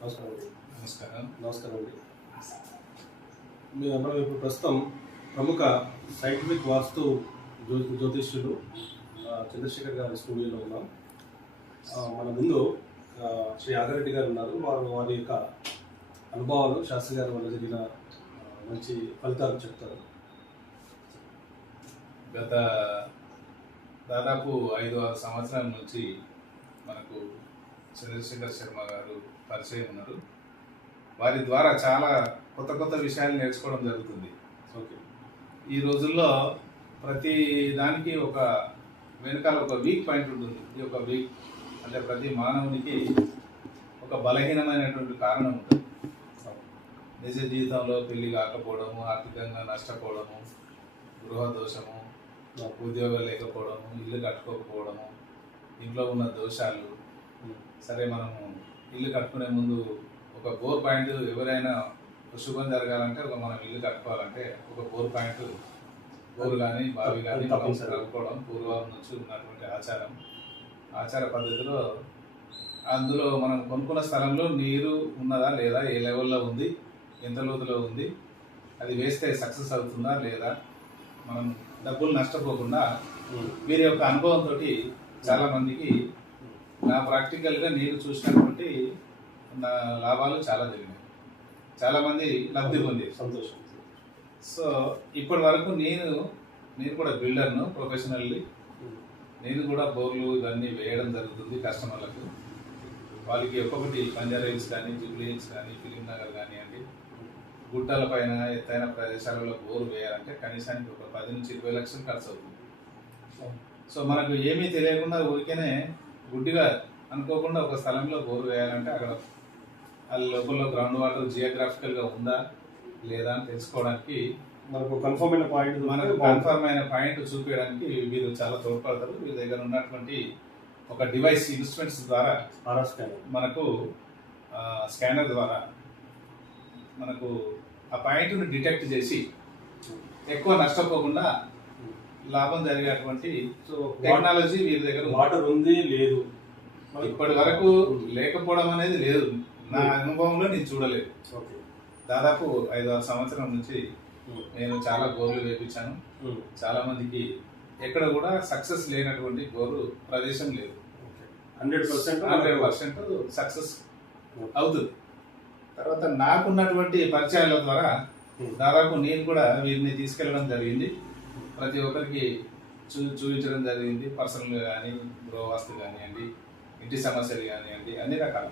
నమస్కారం. నమస్కారం. నమస్కారం అండి మీ మనం ఇప్పుడు ప్రస్తుతం ప్రముఖ సైంటిఫిక్ వాస్తు జ్యో జ్యోతిష్యులు ఆ, చంద్రశేఖర్ గారి స్టూడియోలో ఉన్నాం. మన ముందు శ్రీ ఆగారెడ్డి గారు ఉన్నారు. వారు వారి యొక్క అనుభవాలు శాస్త్రి గారి వల్ల జరిగిన మంచి ఫలితాలు చెప్తారు. గత దాదాపు ఐదు ఆరు సంవత్సరాల నుంచి మనకు చంద్రశేఖర్ శర్మ గారు పరిచయం ఉన్నారు వారి ద్వారా చాలా కొత్త కొత్త విషయాలు నేర్చుకోవడం జరుగుతుంది. ఓకే. ఈ రోజుల్లో ప్రతి దానికి ఒక వెనకాల ఒక వీక్ పాయింట్ ఉంటుంది. ఈ ఒక వీక్ అంటే ప్రతి మానవునికి ఒక బలహీనమైనటువంటి కారణం ఉంటుంది. నిజ జీవితంలో పెళ్ళి కాకపోవడము ఆర్థికంగా నష్టపోవడము గృహ దోషము ఉద్యోగం లేకపోవడము ఇల్లు కట్టుకోకపోవడము ఇంట్లో ఉన్న దోషాలు సరే మనము ఇల్లు కట్టుకునే ముందు ఒక బోర్ పాయింట్ ఎవరైనా శుభం జరగాలంటే ఒక మనం ఇల్లు కట్టుకోవాలంటే ఒక బోర్ పాయింట్ బోర్ కానీ బావి కానీ. కలుపుకోవడం పూర్వం నుంచి ఉన్నటువంటి ఆచారం ఆచార పద్ధతిలో అందులో మనం కొనుక్కున్న స్థలంలో నీరు ఉన్నదా లేదా ఏ లెవెల్లో ఉంది ఎంత లోతులో ఉంది అది వేస్తే సక్సెస్ అవుతుందా లేదా మనం డబ్బులు నష్టపోకుండా వీరి యొక్క అనుభవంతో చాలా మందికి నా ప్రాక్టికల్గా నేను చూసినటువంటి నా లాభాలు చాలా జరిగినాయి. చాలా మంది లబ్ధి పొంది సంతోషం. సో ఇప్పటి వరకు నేను నేను కూడా బిల్డర్ను ప్రొఫెషనల్లీ నేను కూడా బోర్లు ఇవన్నీ వేయడం జరుగుతుంది కస్టమర్లకు. వాళ్ళకి ఒక్కొక్కటి హిల్స్ కానీ జూబ్లీ హిల్స్ కానీ ఫిలిం నగర్ కానివ్వండి. గుట్టల పైన ఎత్తైన ప్రదేశాలలో బోర్ వేయాలంటే కనీసానికి ఒక పది నుంచి ఇరవై లక్షలు ఖర్చు అవుతుంది సో మనకు ఏమీ తెలియకుండా ఊరికేనే గుడ్డిగా అనుకోకుండా ఒక స్థలంలో బోర్ వేయాలంటే అక్కడ ఆ లోపల గ్రౌండ్ వాటర్ జియోగ్రాఫికల్గా ఉందా లేదా అని తెలుసుకోవడానికి మనకు కన్ఫర్మ్ అయిన పాయింట్ మనకు కన్ఫర్మ్ అయిన పాయింట్ చూపించడానికి వీరు చాలా తోడ్పడతారు. వీరి దగ్గర ఉన్నటువంటి ఒక డివైస్ ఇన్స్ట్రుమెంట్స్ ద్వారా మనకు స్కానర్ ద్వారా మనకు ఆ పాయింట్ను డిటెక్ట్ చేసి ఎక్కువ నష్టపోకుండా లాభం జరిగేటువంటి సో టెక్నాలజీ వీరి దగ్గర. వాటర్ ఉంది లేదు. ఇప్పటి వరకు లేకపోవడం అనేది లేదు. నా అనుభవంలో నేను చూడలేదు. దాదాపు ఐదు ఆరు సంవత్సరం నుంచి నేను చాలా గోర్లు వేపించాను. చాలా మందికి ఎక్కడ కూడా సక్సెస్ లేనటువంటి గోరు ప్రదేశం లేదు. Hundred percent hundred percent success అవుతుంది. తర్వాత నాకున్నటువంటి పరిచయాల ద్వారా దాదాపు నేను కూడా వీరిని తీసుకెళ్ళడం జరిగింది. ప్రతి ఒక్కరికి చూ చూపించడం జరిగింది. పర్సనల్ కానీ గృహవాస్తు కానివ్వండి ఇంటి సమస్యలు కానివ్వండి అన్ని రకాల.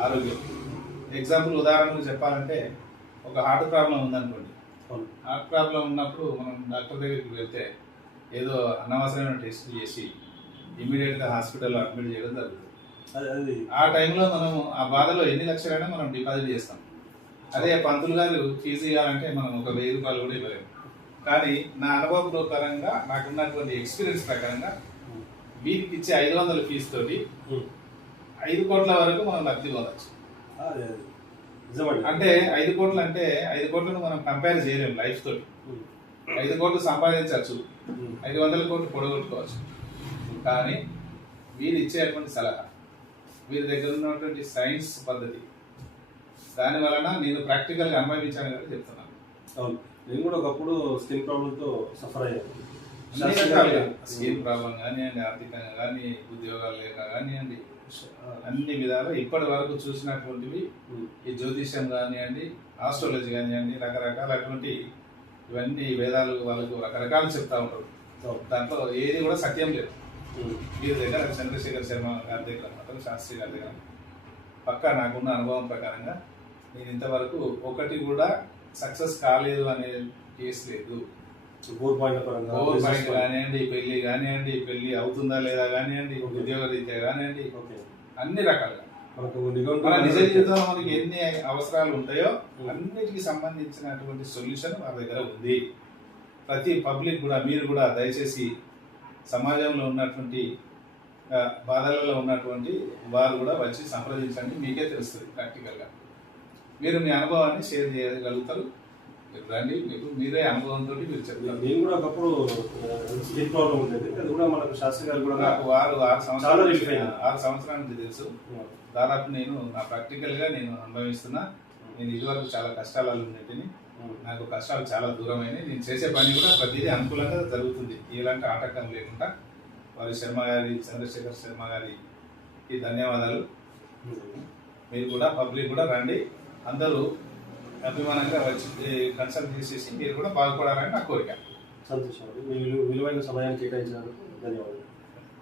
ఆరోగ్యం. ఎగ్జాంపుల్ ఉదాహరణకు చెప్పాలంటే ఒక హార్ట్ ప్రాబ్లం ఉందనుకోండి. హార్ట్ ప్రాబ్లం ఉన్నప్పుడు మనం డాక్టర్ దగ్గరికి వెళ్తే ఏదో అనవసరమైన టెస్ట్ చేసి ఇమీడియట్గా హాస్పిటల్లో అడ్మిట్ చేయడం జరుగుతుంది. ఆ టైంలో మనం ఆ బాధలో ఎన్ని లక్షలైనా మనం డిపాజిట్ చేస్తాం. అదే పంతులు గారు ఫీజు ఇవ్వాలంటే మనం ఒక వెయ్యి రూపాయలు కూడా ఇవ్వలేము. కానీ నా అనుభవ ప్రకారంగా నాకున్నటువంటి ఎక్స్పీరియన్స్ ప్రకారంగా వీరికి ఇచ్చే ఐదు వందల ఫీజు తోటి ఉమ్. ఐదు కోట్ల వరకు మనం లబ్ధి పొందచ్చు అంటే ఐదు కోట్లు అంటే ఐదు కోట్లను మనం కంపేర్ చేయలేము లైఫ్ తోటి. ఐదు కోట్లు సంపాదించవచ్చు. ఐదు వందల కోట్లు పొడగొట్టుకోవచ్చు. కానీ వీరు ఇచ్చేటువంటి సలహా వీరి దగ్గర ఉన్నటువంటి సైన్స్ పద్ధతి దాని వలన నేను ప్రాక్టికల్గా అనుభవించాను కదా చెప్తున్నాను. అవును. నేను కూడా ఒకప్పుడు స్కిన్ ప్రాబ్లంతో సఫర్ అయ్యాను అన్ని రకాలుగా స్కిన్ ప్రాబ్లం కానివ్వండి ఆర్థికంగా కానీ ఉద్యోగాలు లేక కానివ్వండి అన్ని విధాలు ఇప్పటి వరకు చూసినటువంటివి. ఈ జ్యోతిష్యం కానివ్వండి ఆస్ట్రాలజీ కానివ్వండి రకరకాలటువంటి ఇవన్నీ వేదాలు వాళ్ళకు రకరకాలు చెప్తా ఉంటారు. దాంట్లో ఏది కూడా సత్యం లేదు ఉమ్. వీరి దగ్గర చంద్రశేఖర్ శర్మ గారి దగ్గర మాత్రం శాస్త్రి గారి దగ్గర పక్కా నాకున్న అనుభవం ప్రకారంగా నేను ఇంతవరకు ఒకటి కూడా సక్సెస్ కాలేదు అనే కేసు లేదు. Over point. కానివ్వండి పెళ్ళి కానివ్వండి పెళ్ళి అవుతుందా లేదా కానివ్వండి. ఉద్యోగ రీత్యా కానివ్వండి అన్ని రకాలుగా. మన నిజ జీవితంలో మనకి ఎన్ని అవసరాలు ఉంటాయో Hmm. అన్నిటికి సంబంధించినటువంటి సొల్యూషన్ మన దగ్గర ఉంది. ప్రతి పబ్లిక్ కూడా మీరు కూడా దయచేసి సమాజంలో ఉన్నటువంటి బాధలలో ఉన్నటువంటి వారు కూడా వచ్చి సంప్రదించండి. మీకే తెలుస్తుంది ప్రాక్టికల్గా మీరు మీ అనుభవాన్ని షేర్ చేయగలుగుతారు. మీరు రండి మీకు మీరే అనుభవంతో మీరు చెప్తారు నేను కూడా ఒకప్పుడు స్కిన్ ప్రాబ్లం ఉండేది. అది కూడా మనకు శాస్త్రి గారు కూడా నాకు ఆరు ఆరు సంవత్సరాలు. ఆరు సంవత్సరాల నుంచి తెలుసు. దాదాపు నేను నా ప్రాక్టికల్గా నేను అనుభవిస్తున్నా. నేను ఇదివరకు చాలా కష్టాలలో ఉండేటిని. నాకు కష్టాలు చాలా దూరమైనవి నేను చేసే పని కూడా ప్రతిదీ అనుకూలంగా జరుగుతుంది. ఎలాంటి ఆటంకం లేకుండా. వారి శర్మ గారి చంద్రశేఖర్ శర్మ గారికి ధన్యవాదాలు. మీరు కూడా పబ్లిక్ కూడా రండి. అందరూ అభిమానంగా వచ్చి కన్సల్ట్ చేసేసి మీరు కూడా బాగుపడాలని నా కోరిక. సంతోషం మీరు విలువైన సమయాన్ని కేటాయించారు ధన్యవాదాలు.